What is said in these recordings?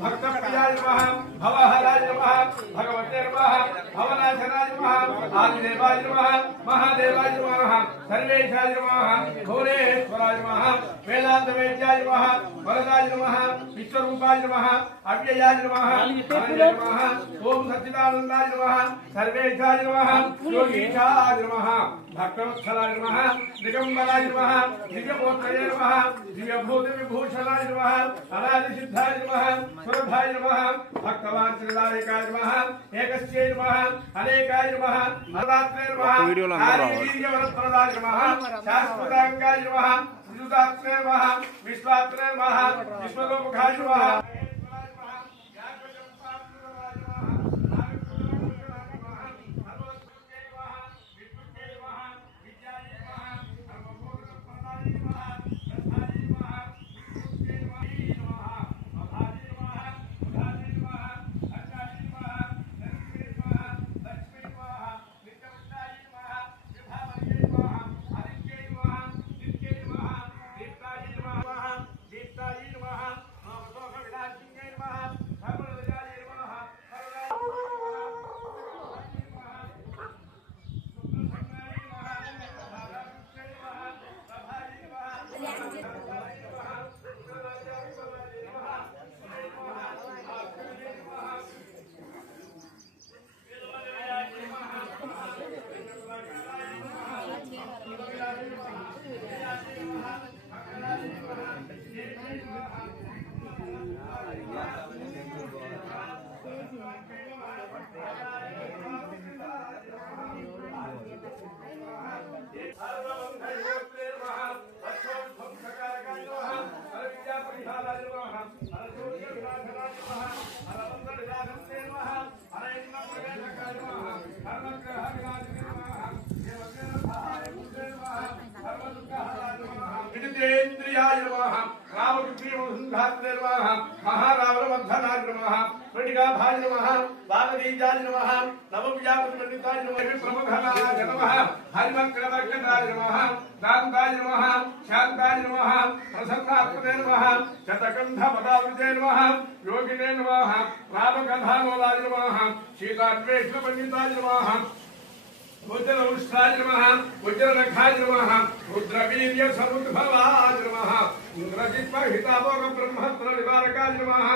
भक्त प्रियाय नमः भवहराय नमः भगवते नमः भवनाशनाय नमः आदिदेवाय नमः महादेवाय नमः सर्वेशाय नमः भुवनेश्वराय नमः वेदान्तवेद्याय नमः वरदाय नमः विश्वरूपाय नमः अव्ययाय नमः नमः ओम सच्चिदानंदाय नमः सर्वेशाय नमः योगीशाय नमः भक्तवत्सलाय नमः दिगंबराय नमः दिव्यमूर्तये नमः दिव्यभूतिविभूषणाय नमः अनादिसिद्धाय नमः सुरभाय नमः भक्तवांचलायकाय नमः एकस्यै नमः अनेकाय नमः अदात्रे नमः आदिवीर्यवरप्रदाय नमः शाश्वतांगाय नमः श्रीयुतात्रे नमः विश्वात्रे नमः विश्वरूपखाय नमः विदितेन्द्रियाय नमः रामकृष्णवसुन्धात्रे नमः महारावणवर्धनाय नमः प्रटिकाभाय नमः बालबीजाय नमः नवव्यापतिपण्डिताय नमः प्रमुखनाय नमः हरिवक्रवर्कटाय नमः दान्ताय नमः शान्ताय नमः प्रसन्नात्मने नमः शतकन्धपदावृते नमः योगिने नमः रामकथामोदाय नमः सीतान्वेषणपण्डिताय नमः उज्जलउष्ठाय नमः उज्जलनखाय नमः रुद्रवीर्य समुद्भवाय नमः इंद्रजित्पहिताभोग ब्रह्मस्त्र निवारकाय नमः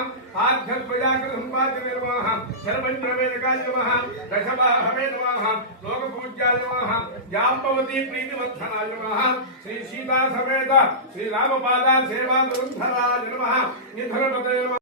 आध्यात्मजागृत संपादने नमः सर्वज्ञवेदकाय नमः दशबाहवे नमः लोकपूज्याय नमः जाम्बवती प्रीतिवर्धनाय नमः श्री सीता समेत श्री रामपादा सेवा दुरंधराय नमः निधनपते नमः।